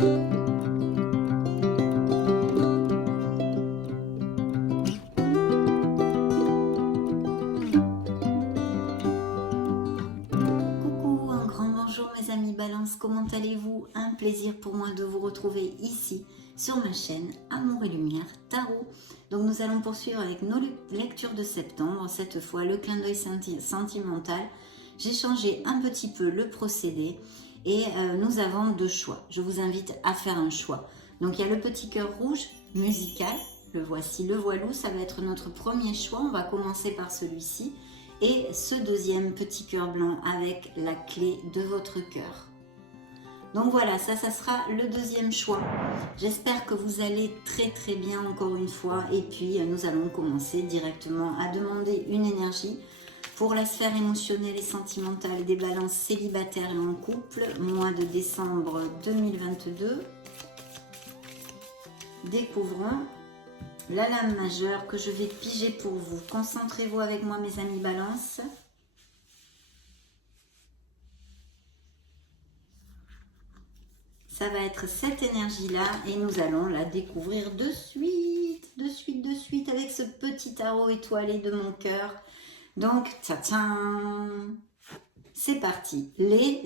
Coucou, un grand bonjour mes amis Balance, comment allez-vous? Un plaisir pour moi de vous retrouver ici sur ma chaîne Amour et Lumière Tarot. Donc nous allons poursuivre avec nos lectures de septembre, cette fois le clin d'œil sentimental. J'ai changé un petit peu le procédé et nous avons deux choix. Je vous invite à faire un choix. Donc il y a le petit cœur rouge musical, le voici, le voilou, ça va être notre premier choix. On va commencer par celui-ci. Et ce deuxième petit cœur blanc avec la clé de votre cœur. Donc voilà, ça sera le deuxième choix. J'espère que vous allez très bien encore une fois. Et puis nous allons commencer directement à demander une énergie pour la sphère émotionnelle et sentimentale des balances célibataires et en couple, mois de décembre 2022. Découvrons la lame majeure que je vais piger pour vous. Concentrez-vous avec moi mes amis Balance. Ça va être cette énergie-là et nous allons la découvrir de suite avec ce petit tarot étoilé de mon cœur. Donc, tcha-tcha, c'est parti. Les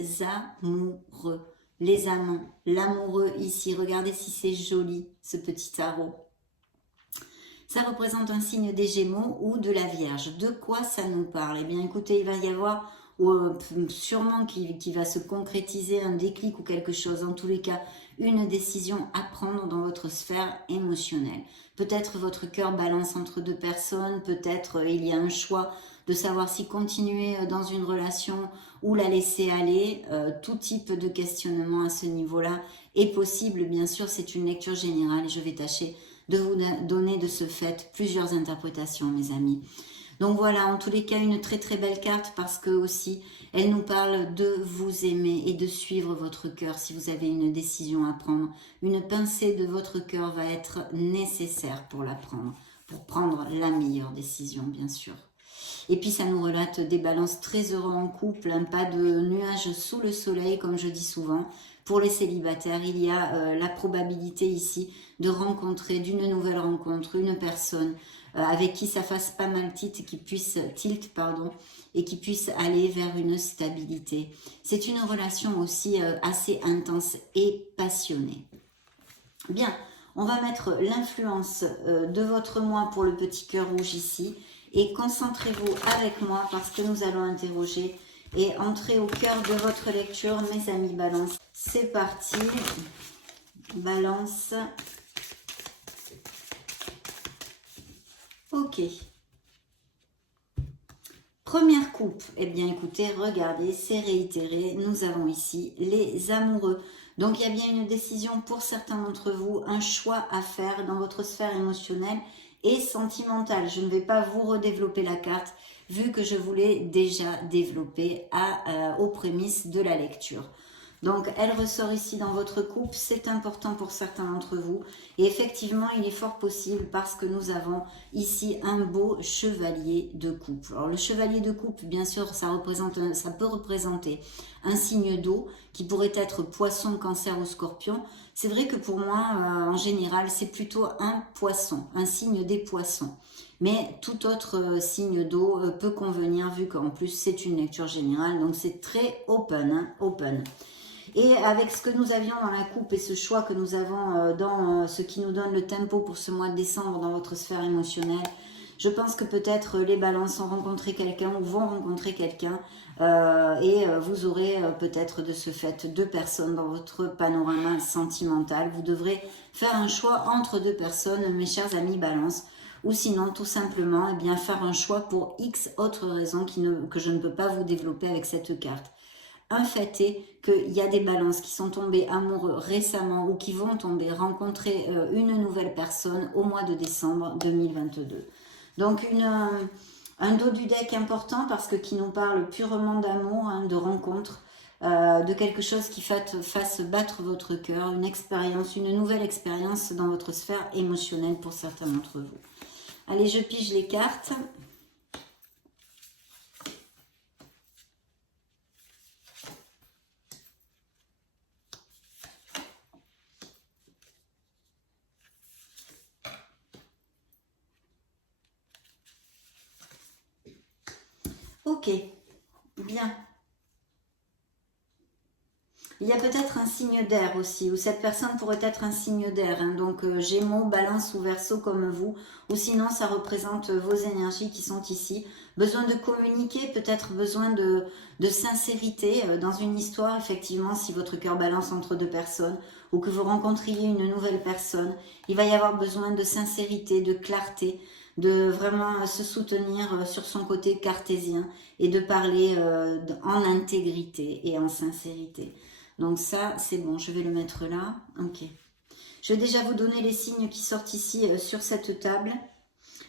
amoureux, les amants, l'amoureux ici. Regardez si c'est joli ce petit tarot. Ça représente un signe des Gémeaux ou de la Vierge. De quoi ça nous parle? Eh bien, écoutez, il va y avoir sûrement qui va se concrétiser un déclic ou quelque chose. En tous les cas, une décision à prendre dans votre sphère émotionnelle. Peut-être votre cœur balance entre deux personnes. Peut-être il y a un choix de savoir si continuer dans une relation ou la laisser aller. Tout type de questionnement à ce niveau-là est possible. Bien sûr, c'est une lecture générale et je vais tâcher de vous donner de ce fait plusieurs interprétations, mes amis. Donc voilà, en tous les cas, une très belle carte parce que aussi, elle nous parle de vous aimer et de suivre votre cœur si vous avez une décision à prendre. Une pincée de votre cœur va être nécessaire pour la prendre, pour prendre la meilleure décision, bien sûr. Et puis ça nous relate des balances très heureux en couple, pas de nuages sous le soleil comme je dis souvent. Pour les célibataires, il y a la probabilité ici de rencontrer, d'une nouvelle rencontre, une personne avec qui ça fasse pas mal tilt et qui puisse aller vers une stabilité. C'est une relation aussi assez intense et passionnée. Bien, on va mettre l'influence de votre moi pour le petit cœur rouge ici. Et concentrez-vous avec moi parce que nous allons interroger et entrer au cœur de votre lecture, mes amis Balance. C'est parti. Balance. Ok. Première coupe. Eh bien, écoutez, regardez, c'est réitéré. Nous avons ici les amoureux. Donc, il y a bien une décision pour certains d'entre vous, un choix à faire dans votre sphère émotionnelle et sentimentale. Je ne vais pas vous redévelopper la carte vu que je vous l'ai déjà développée aux prémices de la lecture. Donc, elle ressort ici dans votre couple, c'est important pour certains d'entre vous. Et effectivement, il est fort possible parce que nous avons ici un beau chevalier de coupe. Alors, le chevalier de coupe, bien sûr, ça peut représenter un signe d'eau qui pourrait être poisson, cancer ou scorpion. C'est vrai que pour moi, en général, c'est plutôt un poisson, un signe des poissons. Mais tout autre signe d'eau peut convenir vu qu'en plus, c'est une lecture générale. Donc, c'est très open, hein, open. Et avec ce que nous avions dans la coupe et ce choix que nous avons dans ce qui nous donne le tempo pour ce mois de décembre dans votre sphère émotionnelle, je pense que peut-être les balances ont rencontré quelqu'un ou vont rencontrer quelqu'un et vous aurez peut-être de ce fait deux personnes dans votre panorama sentimental. Vous devrez faire un choix entre deux personnes, mes chers amis balances, ou sinon tout simplement eh bien, faire un choix pour X autres raisons que je ne peux pas vous développer avec cette carte. Un fait est qu'il y a des balances qui sont tombées amoureux récemment ou qui vont tomber, rencontrer une nouvelle personne au mois de décembre 2022. Donc un dos du deck important parce que qui nous parle purement d'amour, hein, de rencontre, de quelque chose qui fasse battre votre cœur, une expérience, une nouvelle expérience dans votre sphère émotionnelle pour certains d'entre vous. Allez, je pige les cartes. Ok, bien. Il y a peut-être un signe d'air aussi, ou cette personne pourrait être un signe d'air, hein, donc Gémeaux, Balance ou Verseau comme vous, ou sinon ça représente vos énergies qui sont ici. Besoin de communiquer, peut-être besoin de sincérité dans une histoire, effectivement, si votre cœur balance entre deux personnes, ou que vous rencontriez une nouvelle personne, il va y avoir besoin de sincérité, de clarté, de vraiment se soutenir sur son côté cartésien et de parler en intégrité et en sincérité. Donc ça, c'est bon, je vais le mettre là. Ok. Je vais déjà vous donner les signes qui sortent ici sur cette table.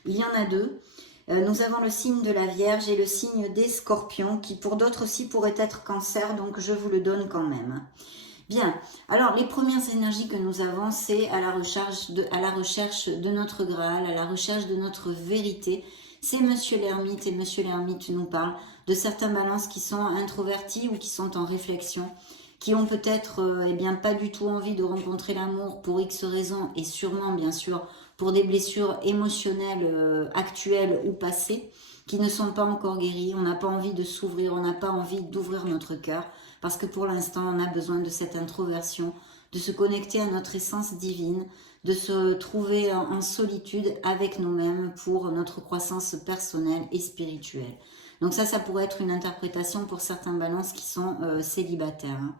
Il y en a deux. Nous avons le signe de la Vierge et le signe des Scorpions, qui pour d'autres aussi pourrait être Cancer, donc je vous le donne quand même. Bien, alors les premières énergies que nous avons, c'est à la recherche de notre Graal, à la recherche de notre vérité. C'est Monsieur l'Ermite, et Monsieur l'Ermite nous parle de certains balances qui sont introvertis ou qui sont en réflexion, qui ont peut-être eh bien pas du tout envie de rencontrer l'amour pour X raisons, et sûrement bien sûr pour des blessures émotionnelles actuelles ou passées, qui ne sont pas encore guéries. On n'a pas envie de s'ouvrir, on n'a pas envie d'ouvrir notre cœur, parce que pour l'instant on a besoin de cette introversion, de se connecter à notre essence divine, de se trouver en solitude avec nous-mêmes pour notre croissance personnelle et spirituelle. Donc ça pourrait être une interprétation pour certains balances qui sont célibataires. Hein.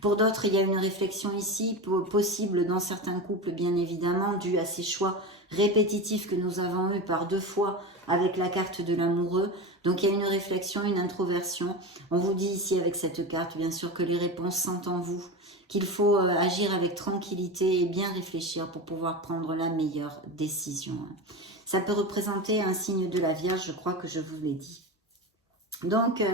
Pour d'autres, il y a une réflexion ici, possible dans certains couples, bien évidemment, due à ces choix répétitifs que nous avons eus par 2 fois avec la carte de l'amoureux. Donc il y a une réflexion, une introversion. On vous dit ici avec cette carte, bien sûr, que les réponses sont en vous, qu'il faut agir avec tranquillité et bien réfléchir pour pouvoir prendre la meilleure décision. Ça peut représenter un signe de la Vierge, je crois que je vous l'ai dit. Donc,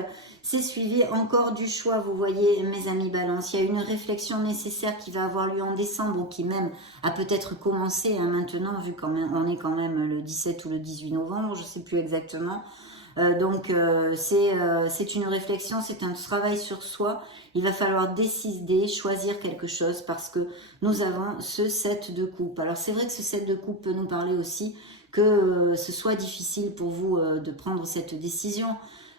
c'est suivi encore du choix, vous voyez, mes amis Balance. Il y a une réflexion nécessaire qui va avoir lieu en décembre, ou qui même a peut-être commencé hein, maintenant, vu qu'on est quand même le 17 ou le 18 novembre, je ne sais plus exactement. Donc, c'est une réflexion, c'est un travail sur soi. Il va falloir décider, choisir quelque chose, parce que nous avons ce 7 de coupe. Alors, c'est vrai que ce 7 de coupe peut nous parler aussi que ce soit difficile pour vous de prendre cette décision.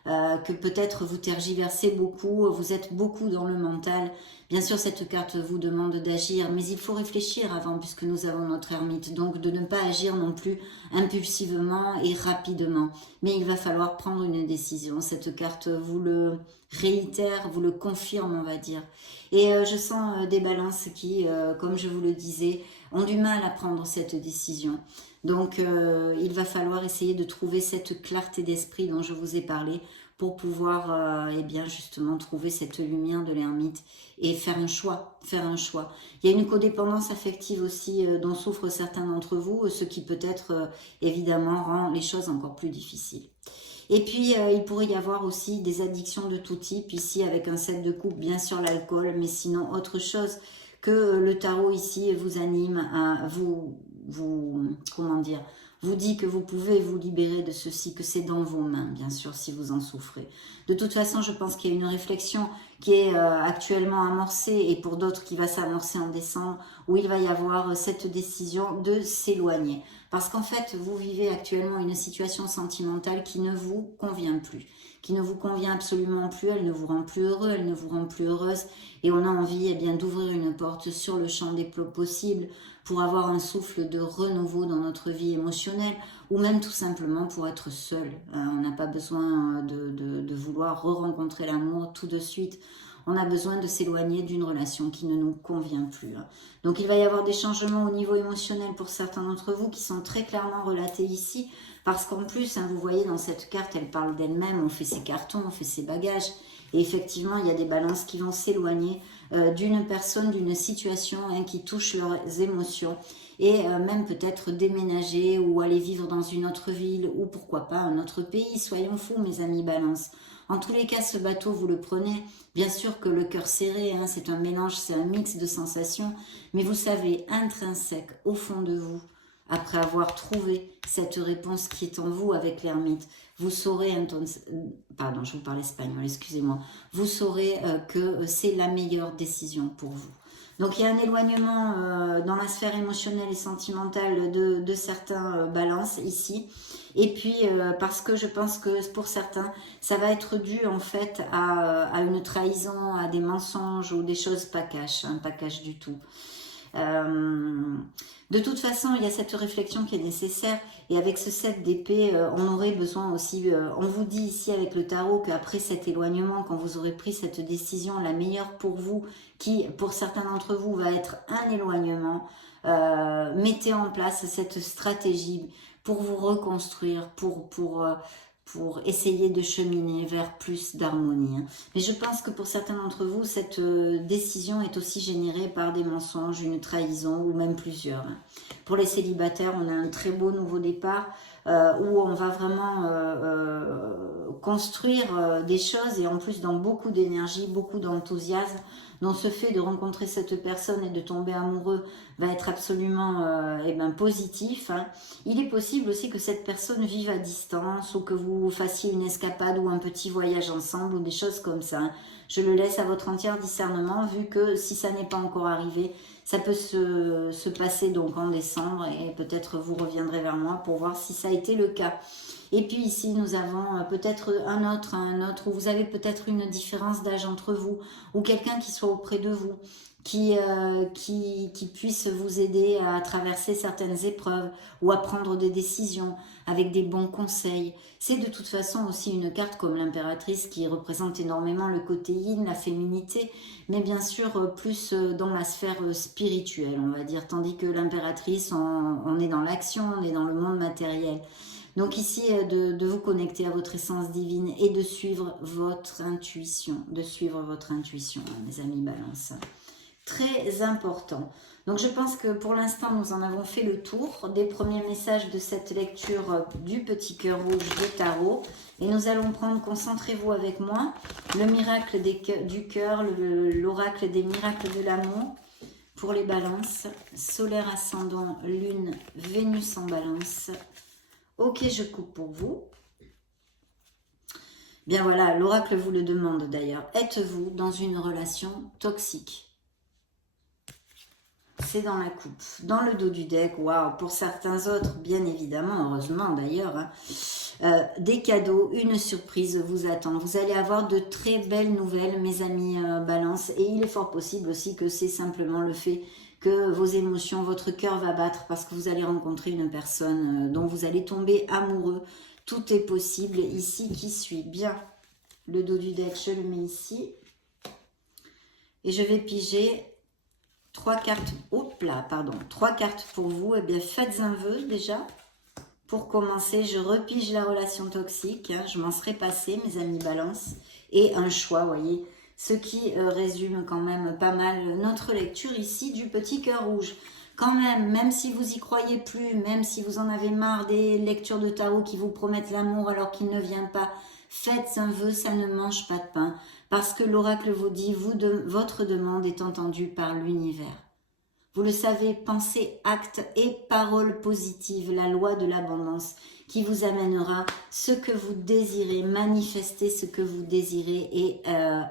Que peut-être vous tergiversez beaucoup, vous êtes beaucoup dans le mental. Bien sûr, cette carte vous demande d'agir, mais il faut réfléchir avant, puisque nous avons notre ermite. Donc, de ne pas agir non plus impulsivement et rapidement. Mais il va falloir prendre une décision. Cette carte vous le réitère, vous le confirme, on va dire. Et je sens des balances qui, comme je vous le disais, ont du mal à prendre cette décision. Donc, il va falloir essayer de trouver cette clarté d'esprit dont je vous ai parlé pour pouvoir, eh bien, justement, trouver cette lumière de l'ermite et faire un choix, Il y a une codépendance affective aussi dont souffrent certains d'entre vous, ce qui peut-être, évidemment, rend les choses encore plus difficiles. Et puis, il pourrait y avoir aussi des addictions de tout type, ici, avec un 7 de coupe, bien sûr l'alcool, mais sinon autre chose que le tarot ici vous anime à comment dire, vous dit que vous pouvez vous libérer de ceci, que c'est dans vos mains, bien sûr, si vous en souffrez. De toute façon, je pense qu'il y a une réflexion qui est actuellement amorcée, et pour d'autres qui va s'amorcer en décembre, où il va y avoir cette décision de s'éloigner. Parce qu'en fait, vous vivez actuellement une situation sentimentale qui ne vous convient plus, qui ne vous convient absolument plus, elle ne vous rend plus heureux, elle ne vous rend plus heureuse, et on a envie eh bien, d'ouvrir une porte sur le champ des possibles, pour avoir un souffle de renouveau dans notre vie émotionnelle, ou même tout simplement pour être seul. On n'a pas besoin de vouloir re-rencontrer l'amour tout de suite. On a besoin de s'éloigner d'une relation qui ne nous convient plus. Donc il va y avoir des changements au niveau émotionnel pour certains d'entre vous qui sont très clairement relatés ici, parce qu'en plus, vous voyez dans cette carte, elle parle d'elle-même, on fait ses cartons, on fait ses bagages, et effectivement, il y a des balances qui vont s'éloigner d'une personne, d'une situation qui touche leurs émotions, et même peut-être déménager ou aller vivre dans une autre ville, ou pourquoi pas un autre pays. Soyons fous, mes amis Balance. En tous les cas, ce bateau, vous le prenez, bien sûr que le cœur serré, c'est un mélange, c'est un mix de sensations, mais vous savez, intrinsèque, au fond de vous, après avoir trouvé cette réponse qui est en vous avec l'ermite, vous saurez, pardon, je vous parle espagnol, excusez-moi, vous saurez que c'est la meilleure décision pour vous. Donc il y a un éloignement dans la sphère émotionnelle et sentimentale de certains balances ici. Et puis parce que je pense que pour certains, ça va être dû en fait à une trahison, à des mensonges ou des choses pas cash, hein, pas cash du tout. De toute façon, il y a cette réflexion qui est nécessaire. Et avec ce 7 d'épée, on aurait besoin aussi, on vous dit ici avec le tarot qu'après cet éloignement, quand vous aurez pris cette décision, la meilleure pour vous, qui pour certains d'entre vous va être un éloignement, mettez en place cette stratégie pour vous reconstruire, pour essayer de cheminer vers plus d'harmonie. Hein. Mais je pense que pour certains d'entre vous, cette décision est aussi générée par des mensonges, une trahison ou même plusieurs. Hein. Pour les célibataires, on a un très beau nouveau départ où on va vraiment construire des choses et en plus dans beaucoup d'énergie, beaucoup d'enthousiasme. Donc ce fait de rencontrer cette personne et de tomber amoureux va être absolument positif. Hein. Il est possible aussi que cette personne vive à distance ou que vous fassiez une escapade ou un petit voyage ensemble ou des choses comme ça. Hein. Je le laisse à votre entier discernement vu que si ça n'est pas encore arrivé, ça peut se passer donc en décembre et peut-être vous reviendrez vers moi pour voir si ça a été le cas. Et puis ici, nous avons peut-être un autre, où vous avez peut-être une différence d'âge entre vous, ou quelqu'un qui soit auprès de vous, qui puisse vous aider à traverser certaines épreuves, ou à prendre des décisions avec des bons conseils. C'est de toute façon aussi une carte comme l'impératrice qui représente énormément le côté yin, la féminité, mais bien sûr plus dans la sphère spirituelle, on va dire, tandis que l'impératrice, on est dans l'action, on est dans le monde matériel. Donc ici, de vous connecter à votre essence divine et de suivre votre intuition. Mes amis Balance. Très important. Donc je pense que pour l'instant, nous en avons fait le tour des premiers messages de cette lecture du petit cœur rouge de tarot. Et nous allons prendre, concentrez-vous avec moi, le miracle du cœur, l'oracle des miracles de l'amour pour les balances. Solaire ascendant, lune, Vénus en balance. Ok, je coupe pour vous. Bien voilà, l'oracle vous le demande d'ailleurs. Êtes-vous dans une relation toxique? C'est dans la coupe. Dans le dos du deck, waouh, pour certains autres, bien évidemment, heureusement d'ailleurs, hein, des cadeaux, une surprise vous attend. Vous allez avoir de très belles nouvelles, mes amis Balance. Et il est fort possible aussi que c'est simplement le fait que vos émotions, votre cœur va battre parce que vous allez rencontrer une personne dont vous allez tomber amoureux. Tout est possible ici qui suit. Bien, le dos du deck, je le mets ici. Et je vais piger 3 cartes. Hop là, pardon. 3 cartes pour vous. Eh bien, faites un vœu déjà. Pour commencer, je repige la relation toxique. Hein, je m'en serais passé, mes amis Balance. Et un choix, vous voyez. Ce qui résume quand même pas mal notre lecture ici du petit cœur rouge. Quand même si vous y croyez plus, même si vous en avez marre des lectures de tarot qui vous promettent l'amour alors qu'il ne vient pas, faites un vœu, ça ne mange pas de pain. Parce que l'oracle vous dit, votre demande est entendue par l'univers. Vous le savez, pensée, acte et parole positive, la loi de l'abondance qui vous amènera ce que vous désirez, manifester ce que vous désirez et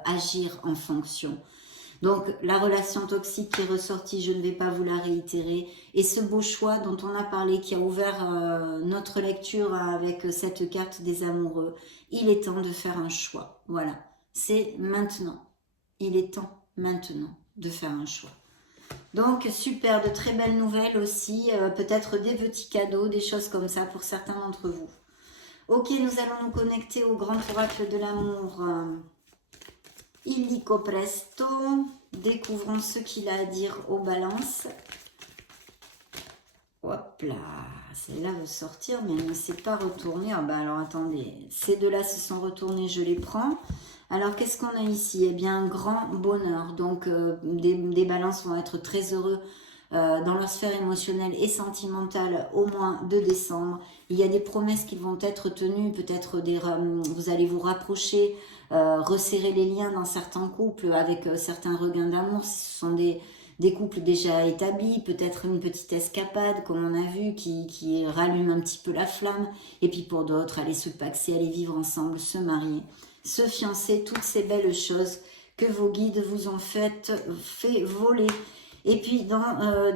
agir en fonction. Donc la relation toxique qui est ressortie, je ne vais pas vous la réitérer. Et ce beau choix dont on a parlé, qui a ouvert notre lecture avec cette carte des amoureux, il est temps de faire un choix. Voilà, c'est maintenant. Il est temps maintenant de faire un choix. Donc super, de très belles nouvelles aussi, peut-être des petits cadeaux, des choses comme ça pour certains d'entre vous. Ok, nous allons nous connecter au grand oracle de l'amour. Illico presto, découvrons ce qu'il a à dire aux balances. Hop là, celle-là veut sortir mais elle ne s'est pas retournée. Ah bah alors attendez, ces deux-là se sont retournés, je les prends. Alors, qu'est-ce qu'on a ici? Eh bien, un grand bonheur. Donc, des balances vont être très heureux dans leur sphère émotionnelle et sentimentale au mois de décembre. Il y a des promesses qui vont être tenues. Peut-être vous allez vous rapprocher, resserrer les liens dans certains couples avec certains regains d'amour. Ce sont des couples déjà établis. Peut-être une petite escapade, comme on a vu, qui rallume un petit peu la flamme. Et puis pour d'autres, aller se paxer, aller vivre ensemble, se marier, se fiancer, toutes ces belles choses que vos guides vous ont fait voler. Et puis, dans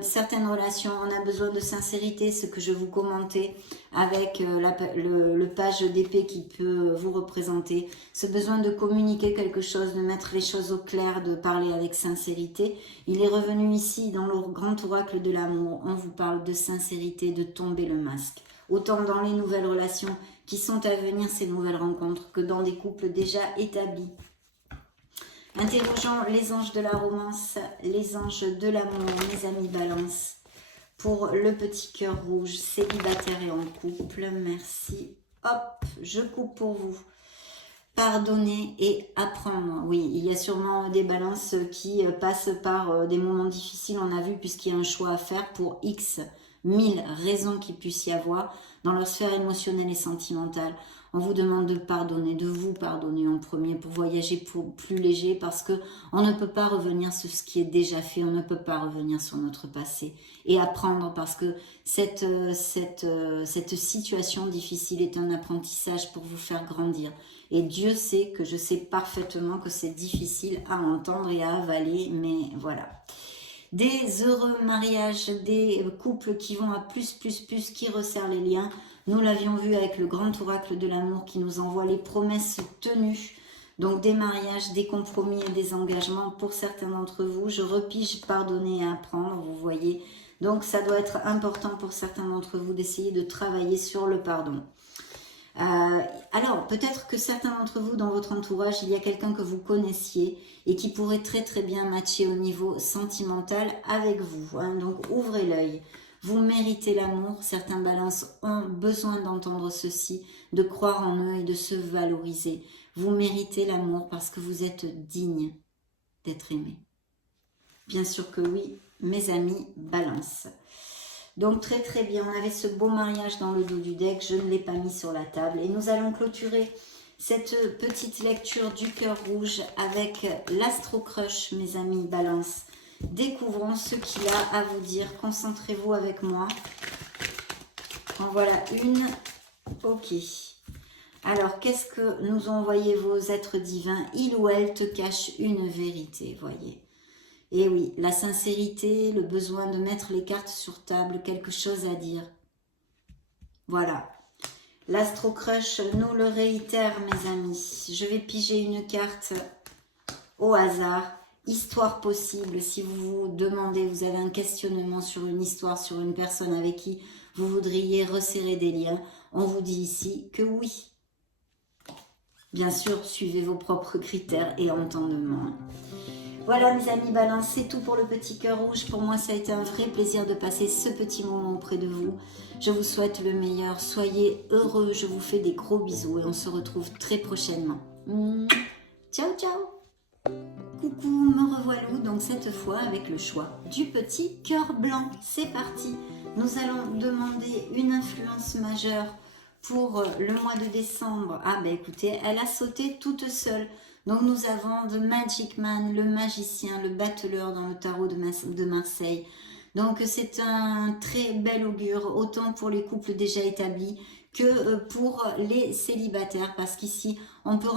certaines relations, on a besoin de sincérité, ce que je vous commentais avec le page d'épée qui peut vous représenter. Ce besoin de communiquer quelque chose, de mettre les choses au clair, de parler avec sincérité. Il est revenu ici, dans le grand oracle de l'amour. On vous parle de sincérité, de tomber le masque. Autant dans les nouvelles relations qui sont à venir, ces nouvelles rencontres, que dans des couples déjà établis. Interrogeons les anges de la romance, les anges de l'amour, mes amis Balance, pour le petit cœur rouge, célibataire et en couple. Merci. Hop, je coupe pour vous. Pardonner et apprendre. Oui, il y a sûrement des balances qui passent par des moments difficiles, on a vu, puisqu'il y a un choix à faire pour X 1000 raisons qu'il puisse y avoir dans leur sphère émotionnelle et sentimentale. On vous demande de pardonner, de vous pardonner en premier pour voyager plus léger, parce que on ne peut pas revenir sur ce qui est déjà fait, on ne peut pas revenir sur notre passé. Et apprendre, parce que cette situation difficile est un apprentissage pour vous faire grandir. Et Dieu sait que je sais parfaitement que c'est difficile à entendre et à avaler, mais voilà. Des heureux mariages, des couples qui vont à plus, qui resserrent les liens. Nous l'avions vu avec le grand oracle de l'amour qui nous envoie les promesses tenues. Donc des mariages, des compromis et des engagements pour certains d'entre vous. Je repige pardonner et apprendre, vous voyez. Donc ça doit être important pour certains d'entre vous d'essayer de travailler sur le pardon. Alors, peut-être que certains d'entre vous, dans votre entourage, il y a quelqu'un que vous connaissiez et qui pourrait très très bien matcher au niveau sentimental avec vous. Hein. Donc, ouvrez l'œil. Vous méritez l'amour. Certains balances ont besoin d'entendre ceci, de croire en eux et de se valoriser. Vous méritez l'amour parce que vous êtes digne d'être aimé. Bien sûr que oui, mes amis balance. Donc très très bien, on avait ce beau mariage dans le dos du deck, je ne l'ai pas mis sur la table. Et nous allons clôturer cette petite lecture du cœur rouge avec l'Astro Crush, mes amis Balance. Découvrons ce qu'il a à vous dire, concentrez-vous avec moi. En voilà une, ok. Alors, qu'est-ce que nous ont envoyé vos êtres divins? Il ou elle te cache une vérité, voyez. Et oui, la sincérité, le besoin de mettre les cartes sur table, quelque chose à dire. Voilà. L'Astro Crush nous le réitère, mes amis. Je vais piger une carte au hasard. Histoire possible, si vous vous demandez, vous avez un questionnement sur une histoire, sur une personne avec qui vous voudriez resserrer des liens, on vous dit ici que oui. Bien sûr, suivez vos propres critères et entendements. Voilà mes amis Balance, c'est tout pour le petit cœur rouge. Pour moi, ça a été un vrai plaisir de passer ce petit moment auprès de vous. Je vous souhaite le meilleur, soyez heureux, je vous fais des gros bisous et on se retrouve très prochainement. Ciao, ciao. Coucou, me revoilà donc cette fois avec le choix du petit cœur blanc. C'est parti. Nous allons demander une influence majeure pour le mois de décembre. Ah ben écoutez, elle a sauté toute seule. Donc nous avons The Magic Man, le magicien, le battleur dans le tarot de Marseille. Donc c'est un très bel augure, autant pour les couples déjà établis que pour les célibataires, parce qu'ici on peut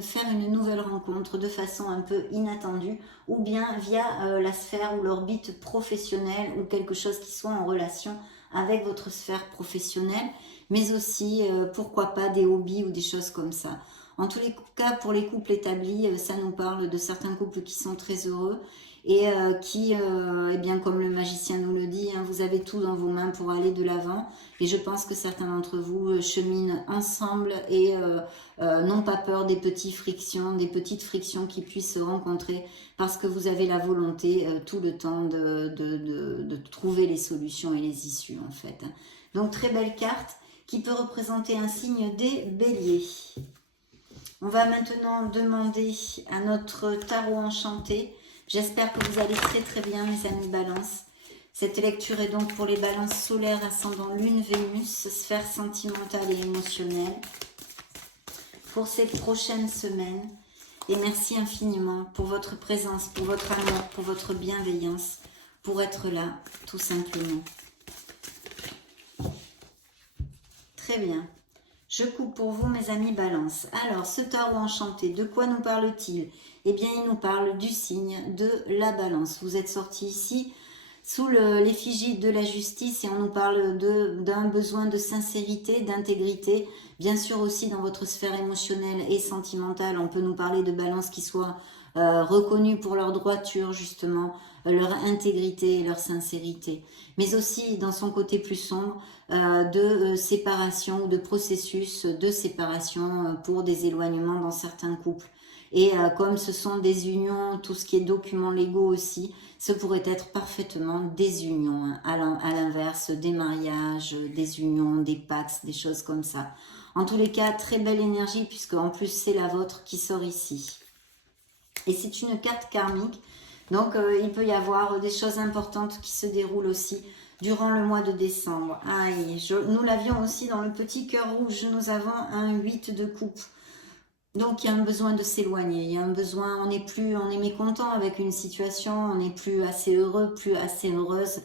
faire une nouvelle rencontre de façon un peu inattendue, ou bien via la sphère ou l'orbite professionnelle, ou quelque chose qui soit en relation avec votre sphère professionnelle, mais aussi pourquoi pas des hobbies ou des choses comme ça. En tous les cas, pour les couples établis, ça nous parle de certains couples qui sont très heureux et qui, eh bien, comme le magicien nous le dit, hein, vous avez tout dans vos mains pour aller de l'avant. Et je pense que certains d'entre vous cheminent ensemble et n'ont pas peur des petites frictions qui puissent se rencontrer parce que vous avez la volonté tout le temps de trouver les solutions et les issues, en fait. Donc, très belle carte qui peut représenter un signe des béliers. On va maintenant demander à notre tarot enchanté. J'espère que vous allez très très bien, mes amis Balance. Cette lecture est donc pour les balances solaires, ascendant Lune, Vénus, sphère sentimentale et émotionnelle, pour ces prochaines semaines. Et merci infiniment pour votre présence, pour votre amour, pour votre bienveillance, pour être là, tout simplement. Très bien. Je coupe pour vous, mes amis Balance. Alors, ce tarot enchanté, de quoi nous parle-t-il? Eh bien, il nous parle du signe de la Balance. Vous êtes sorti ici sous l'effigie de la justice et on nous parle d'un besoin de sincérité, d'intégrité. Bien sûr aussi dans votre sphère émotionnelle et sentimentale, on peut nous parler de Balance qui soient reconnus pour leur droiture justement, leur intégrité et leur sincérité. Mais aussi dans son côté plus sombre, de séparation ou de processus de séparation pour des éloignements dans certains couples. Et comme ce sont des unions, tout ce qui est documents légaux aussi, ce pourrait être parfaitement des unions, hein, à l'inverse, des mariages, des unions, des pax, des choses comme ça. En tous les cas, très belle énergie puisque en plus c'est la vôtre qui sort ici. Et c'est une carte karmique, donc il peut y avoir des choses importantes qui se déroulent aussi durant le mois de décembre. Aïe, nous l'avions aussi dans le petit cœur rouge, nous avons un 8 de coupe. Donc il y a un besoin de s'éloigner, il y a un besoin, on est mécontent avec une situation, on n'est plus assez heureux, plus assez heureuse.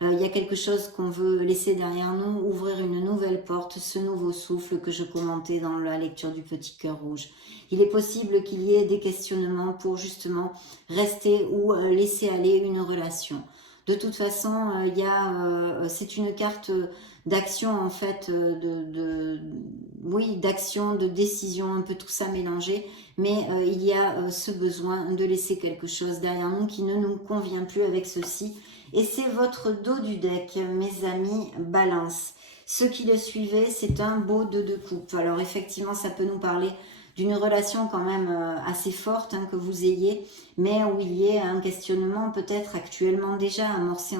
Il y a quelque chose qu'on veut laisser derrière nous, ouvrir une nouvelle porte, ce nouveau souffle que je commentais dans la lecture du petit cœur rouge. Il est possible qu'il y ait des questionnements pour justement rester ou laisser aller une relation. De toute façon, c'est une carte d'action en fait, oui, d'action, de décision, un peu tout ça mélangé, mais il y a ce besoin de laisser quelque chose derrière nous qui ne nous convient plus avec ceci. Et c'est votre dos du deck, mes amis Balance. Ceux qui le suivaient, c'est un beau 2 de coupe. Alors effectivement, ça peut nous parler d'une relation quand même assez forte hein, que vous ayez, mais où il y ait un questionnement peut-être actuellement déjà amorcé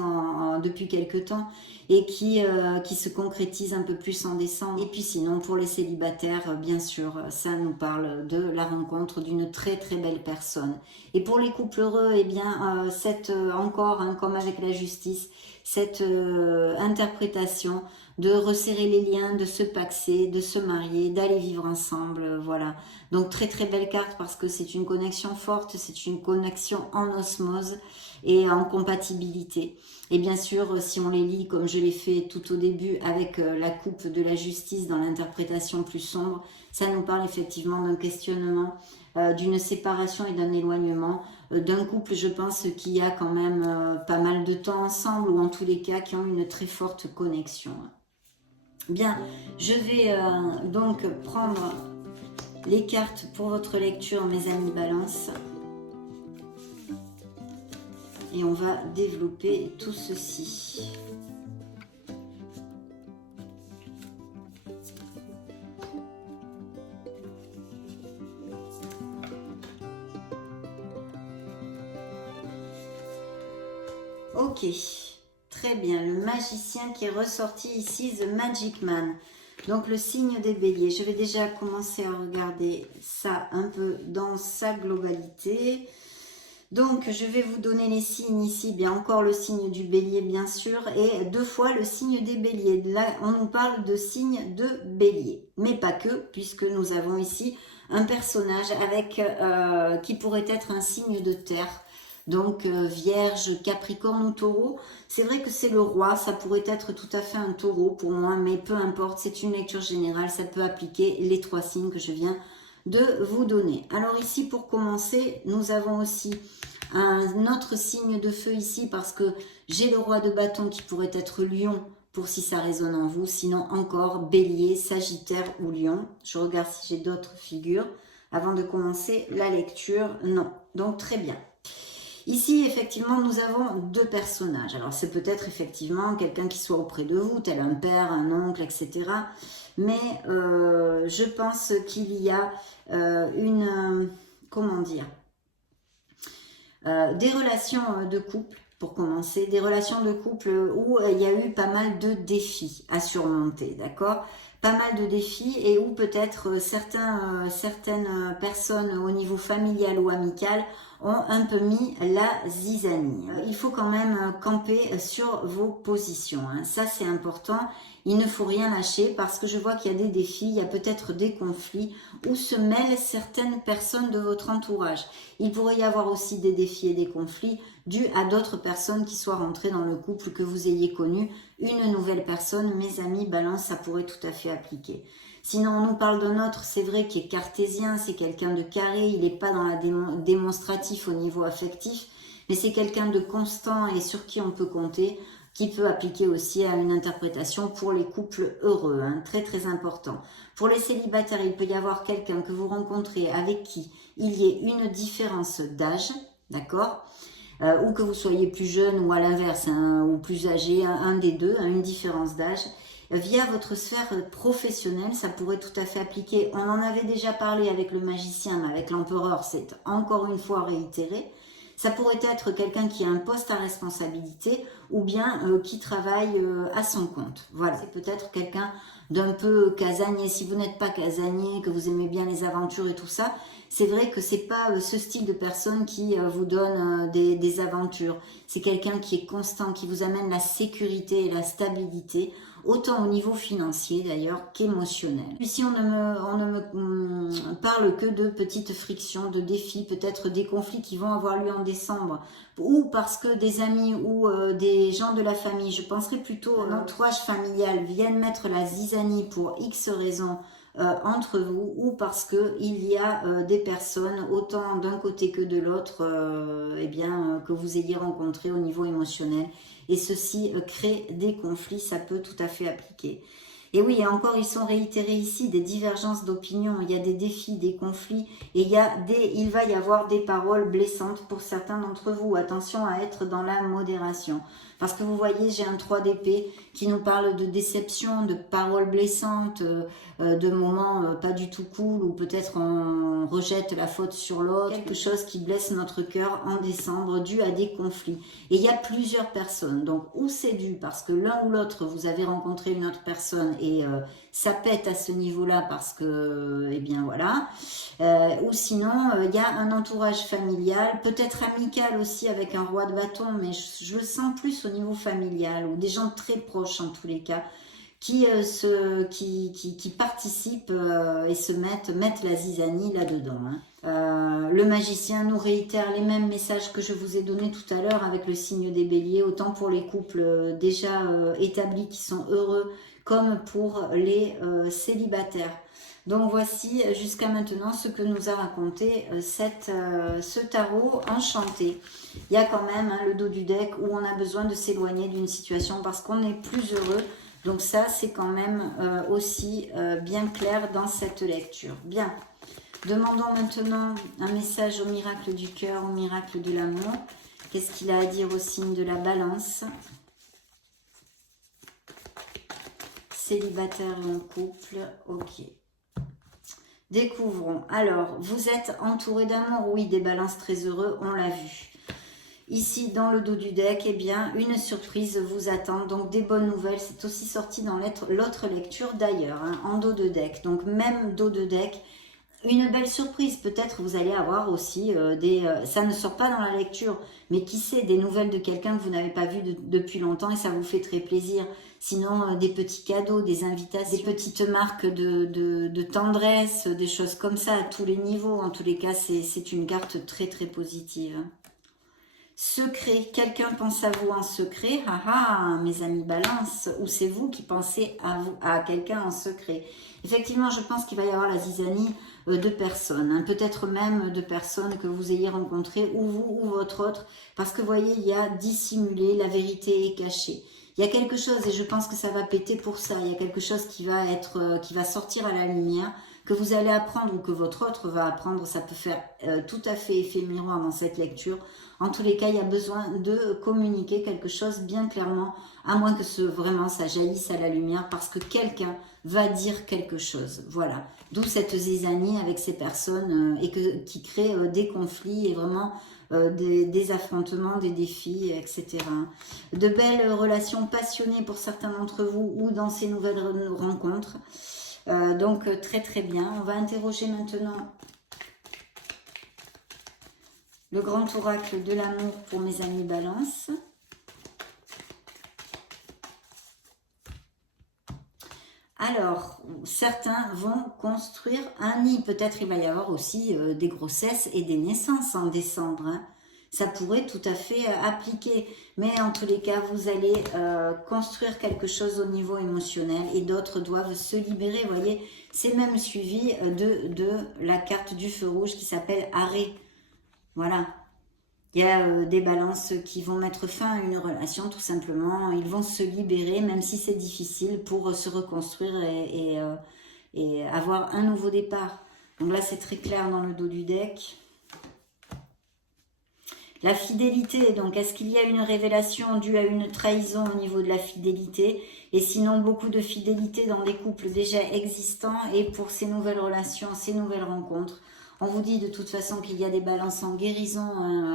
depuis quelque temps et qui se concrétise un peu plus en décembre. Et puis sinon, pour les célibataires, bien sûr, ça nous parle de la rencontre d'une très très belle personne. Et pour les couples heureux, eh bien, encore, hein, comme avec la justice, cette interprétation de resserrer les liens, de se paxer, de se marier, d'aller vivre ensemble, voilà. Donc très très belle carte parce que c'est une connexion forte, c'est une connexion en osmose et en compatibilité. Et bien sûr, si on les lit comme je l'ai fait tout au début avec la coupe de la justice dans l'interprétation plus sombre, ça nous parle effectivement d'un questionnement, d'une séparation et d'un éloignement, d'un couple, je pense, qui a quand même pas mal de temps ensemble ou en tous les cas qui ont une très forte connexion. Bien, je vais donc prendre les cartes pour votre lecture, mes amis Balance. Et on va développer tout ceci. Ok, très bien. Le magicien qui est ressorti ici, The Magic Man. Donc le signe des béliers. Je vais déjà commencer à regarder ça un peu dans sa globalité. Donc, je vais vous donner les signes ici, bien encore le signe du bélier, bien sûr, et 2 fois le signe des béliers. Là, on nous parle de signe de bélier, mais pas que, puisque nous avons ici un personnage qui pourrait être un signe de terre. Donc, Vierge, Capricorne ou Taureau. C'est vrai que c'est le roi, ça pourrait être tout à fait un taureau pour moi, mais peu importe, c'est une lecture générale, ça peut appliquer les 3 signes que je viens de vous donner. Alors ici, pour commencer, nous avons aussi un autre signe de feu ici parce que j'ai le roi de bâton qui pourrait être lion pour si ça résonne en vous, sinon encore bélier, sagittaire ou lion. Je regarde si j'ai d'autres figures avant de commencer la lecture. Non, donc très bien. Ici, effectivement, nous avons 2 personnages. Alors, c'est peut-être effectivement quelqu'un qui soit auprès de vous, tel un père, un oncle, etc. Mais je pense qu'il y a comment dire, des relations de couple, pour commencer, des relations de couple où il y a eu pas mal de défis à surmonter, d'accord ? Pas mal de défis et où peut-être certaines personnes au niveau familial ou amical ont un peu mis la zizanie. Il faut quand même camper sur vos positions, hein. Ça c'est important, il ne faut rien lâcher parce que je vois qu'il y a des défis, il y a peut-être des conflits où se mêlent certaines personnes de votre entourage. Il pourrait y avoir aussi des défis et des conflits dus à d'autres personnes qui soient rentrées dans le couple que vous ayez connu. Une nouvelle personne, mes amis, Balance, ça pourrait tout à fait appliquer. Sinon, on nous parle d'un autre, c'est vrai, qui est cartésien, c'est quelqu'un de carré, il n'est pas dans la démonstratif au niveau affectif, mais c'est quelqu'un de constant et sur qui on peut compter, qui peut appliquer aussi à une interprétation pour les couples heureux, hein, très très important. Pour les célibataires, il peut y avoir quelqu'un que vous rencontrez avec qui il y ait une différence d'âge, d'accord, ou que vous soyez plus jeune ou à l'inverse, hein, ou plus âgé, un des deux, hein, une différence d'âge. Via votre sphère professionnelle, ça pourrait tout à fait appliquer. On en avait déjà parlé avec le magicien, mais avec l'empereur, c'est encore une fois réitéré. Ça pourrait être quelqu'un qui a un poste à responsabilité ou bien qui travaille à son compte. Voilà, c'est peut-être quelqu'un d'un peu casanier. Si vous n'êtes pas casanier, que vous aimez bien les aventures et tout ça, c'est vrai que c'est pas ce style de personne qui vous donne des aventures. C'est quelqu'un qui est constant, qui vous amène la sécurité et la stabilité, autant au niveau financier d'ailleurs qu'émotionnel. Ici, on ne me parle que de petites frictions, de défis, peut-être des conflits qui vont avoir lieu en décembre, ou parce que des amis ou des gens de la famille, je penserais plutôt l'entourage familial, viennent mettre la zizanie pour X raisons entre vous, ou parce que il y a des personnes, autant d'un côté que de l'autre, que vous ayez rencontré au niveau émotionnel, et ceci crée des conflits, ça peut tout à fait appliquer. Et oui, et encore, ils sont réitérés ici, des divergences d'opinion, il y a des défis, des conflits, et il va y avoir des paroles blessantes pour certains d'entre vous. Attention à être dans la modération. Parce que vous voyez, j'ai un 3 d'épée qui nous parle de déception, de paroles blessantes, de moments pas du tout cool, ou peut-être on rejette la faute sur l'autre, quelque chose qui blesse notre cœur en décembre, dû à des conflits. Et il y a plusieurs personnes, donc ou c'est dû parce que l'un ou l'autre, vous avez rencontré une autre personne et ça pète à ce niveau-là parce que, eh bien voilà, ou sinon, il y a un entourage familial, peut-être amical aussi avec un roi de bâton, mais je le sens plus au niveau familial, ou des gens très proches en tous les cas, qui participent et mettent la zizanie là-dedans. Hein. Le magicien nous réitère les mêmes messages que je vous ai donnés tout à l'heure avec le signe des béliers, autant pour les couples déjà établis qui sont heureux, comme pour les célibataires. Donc voici jusqu'à maintenant ce que nous a raconté ce tarot enchanté. Il y a quand même le dos du deck où on a besoin de s'éloigner d'une situation parce qu'on est plus heureux. Donc ça, c'est quand même aussi bien clair dans cette lecture. Bien, demandons maintenant un message au miracle du cœur, au miracle de l'amour. Qu'est-ce qu'il a à dire au signe de la balance? Célibataire et en couple, ok. Découvrons. Alors, vous êtes entouré d'amour, oui, des balances très heureux, on l'a vu. Ici, dans le dos du deck, eh bien, une surprise vous attend. Donc, des bonnes nouvelles. C'est aussi sorti dans l'autre lecture d'ailleurs, hein, en dos de deck. Donc, même dos de deck, une belle surprise. Peut-être vous allez avoir aussi ça ne sort pas dans la lecture, mais qui sait, des nouvelles de quelqu'un que vous n'avez pas vu depuis longtemps et ça vous fait très plaisir. Sinon, des petits cadeaux, des invitations, des petites marques de tendresse, des choses comme ça à tous les niveaux. En tous les cas, c'est une carte très très positive. Secret, quelqu'un pense à vous en secret, mes amis balance, ou c'est vous qui pensez à quelqu'un en secret. Effectivement, je pense qu'il va y avoir la zizanie de personnes, hein, peut-être même de personnes que vous ayez rencontrées, ou vous, ou votre autre, parce que vous voyez, il y a dissimulé, la vérité est cachée. Il y a quelque chose, et je pense que ça va péter pour ça, il y a quelque chose qui va sortir à la lumière, que vous allez apprendre ou que votre autre va apprendre, ça peut faire tout à fait effet miroir dans cette lecture. En tous les cas, il y a besoin de communiquer quelque chose bien clairement, à moins que vraiment ça jaillisse à la lumière, parce que quelqu'un va dire quelque chose. Voilà. D'où cette zizanie avec ces personnes qui crée des conflits et vraiment des affrontements, des défis, etc. De belles relations passionnées pour certains d'entre vous ou dans ces nouvelles rencontres. Donc très très bien. On va interroger maintenant le grand oracle de l'amour pour mes amis balance. Alors, certains vont construire un nid. Peut-être il va y avoir aussi des grossesses et des naissances en décembre. Hein. ça pourrait tout à fait appliquer. Mais en tous les cas, vous allez construire quelque chose au niveau émotionnel et d'autres doivent se libérer. Vous voyez, c'est même suivi de la carte du feu rouge qui s'appelle arrêt. Voilà. Il y a des balances qui vont mettre fin à une relation, tout simplement. Ils vont se libérer, même si c'est difficile, pour se reconstruire et avoir un nouveau départ. Donc là, c'est très clair dans le dos du deck. La fidélité, donc est-ce qu'il y a une révélation due à une trahison au niveau de la fidélité? Et sinon, beaucoup de fidélité dans des couples déjà existants et pour ces nouvelles relations, ces nouvelles rencontres. On vous dit de toute façon qu'il y a des balances en guérison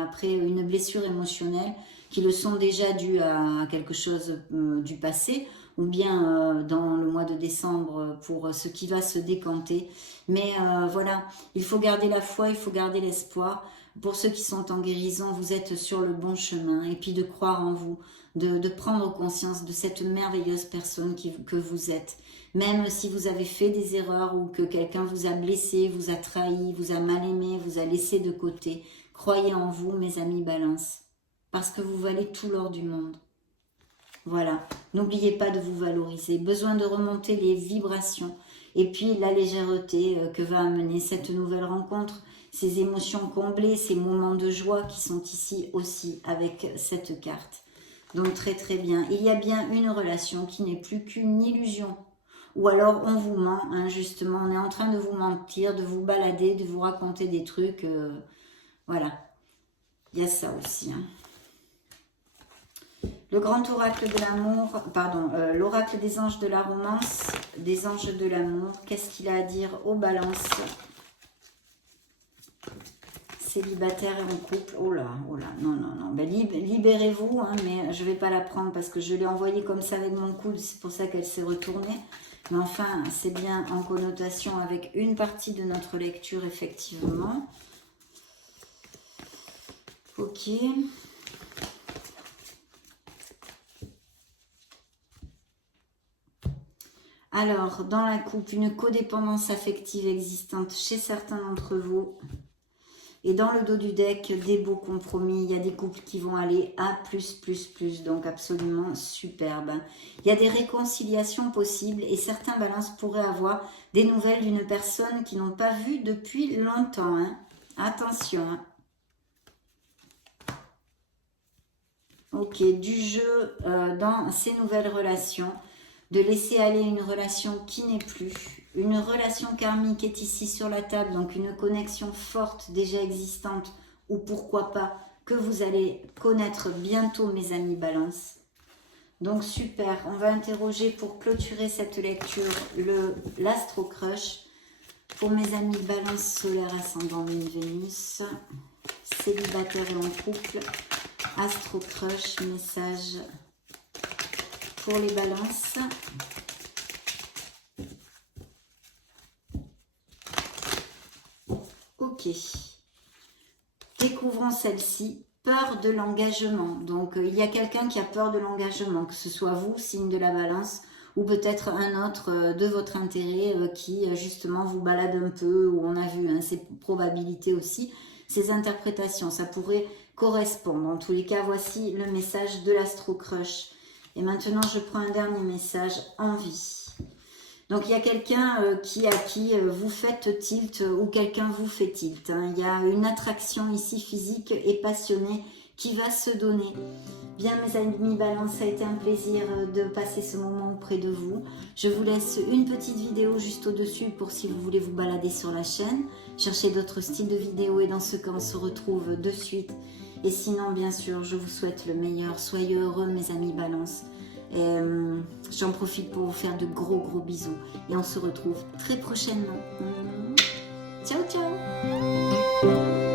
après une blessure émotionnelle qui le sont déjà dues à quelque chose du passé ou bien dans le mois de décembre pour ce qui va se décanter. Mais voilà, il faut garder la foi, il faut garder l'espoir. Pour ceux qui sont en guérison, vous êtes sur le bon chemin et puis de croire en vous, de prendre conscience de cette merveilleuse personne que vous êtes. Même si vous avez fait des erreurs ou que quelqu'un vous a blessé, vous a trahi, vous a mal aimé, vous a laissé de côté, croyez en vous, mes amis Balance, parce que vous valez tout l'or du monde. Voilà, n'oubliez pas de vous valoriser, besoin de remonter les vibrations et puis la légèreté que va amener cette nouvelle rencontre, ces émotions comblées, ces moments de joie qui sont ici aussi avec cette carte. Donc très très bien, il y a bien une relation qui n'est plus qu'une illusion. Ou alors on vous ment, hein, justement, on est en train de vous mentir, de vous balader, de vous raconter des trucs. Voilà, il y a ça aussi. Hein. Le grand oracle de l'amour, pardon, l'oracle des anges de la romance, des anges de l'amour. Qu'est-ce qu'il a à dire aux balances? Célibataire et en couple. Oh là, non, non, non. Ben, libérez-vous, hein, mais je ne vais pas la prendre parce que je l'ai envoyée comme ça avec mon coude. C'est pour ça qu'elle s'est retournée. Mais enfin, c'est bien en connotation avec une partie de notre lecture, effectivement. Ok. Alors, dans la coupe, une codépendance affective existante chez certains d'entre vous. Et dans le dos du deck, des beaux compromis. Il y a des couples qui vont aller à plus. Donc, absolument superbe. Il y a des réconciliations possibles. Et certains balances pourraient avoir des nouvelles d'une personne qu'ils n'ont pas vue depuis longtemps. Hein. Attention. Hein. Ok, du jeu dans ces nouvelles relations. De laisser aller une relation qui n'est plus. Une relation karmique est ici sur la table, donc une connexion forte déjà existante, ou pourquoi pas, que vous allez connaître bientôt, mes amis Balance. Donc super, on va interroger pour clôturer cette lecture l'Astro Crush. Pour mes amis Balance solaire ascendant Lune Vénus, célibataire et en couple, Astro Crush, message pour les balances. Ok. Découvrons celle-ci. Peur de l'engagement. Donc, il y a quelqu'un qui a peur de l'engagement, que ce soit vous, signe de la balance, ou peut-être un autre de votre intérêt qui, justement, vous balade un peu, ou on a vu hein, ces probabilités aussi, ces interprétations. Ça pourrait correspondre. En tous les cas, voici le message de l'Astro Crush. Et maintenant, je prends un dernier message, envie. Donc, il y a quelqu'un à qui vous faites tilt ou quelqu'un vous fait tilt. Hein. Il y a une attraction ici physique et passionnée qui va se donner. Bien, mes amis Balance, ça a été un plaisir de passer ce moment auprès de vous. Je vous laisse une petite vidéo juste au-dessus pour si vous voulez vous balader sur la chaîne. Cherchez d'autres styles de vidéos et dans ce cas, on se retrouve de suite. Et sinon, bien sûr, je vous souhaite le meilleur. Soyez heureux, mes amis Balance. J'en profite pour vous faire de gros bisous. Et on se retrouve très prochainement. Ciao, ciao!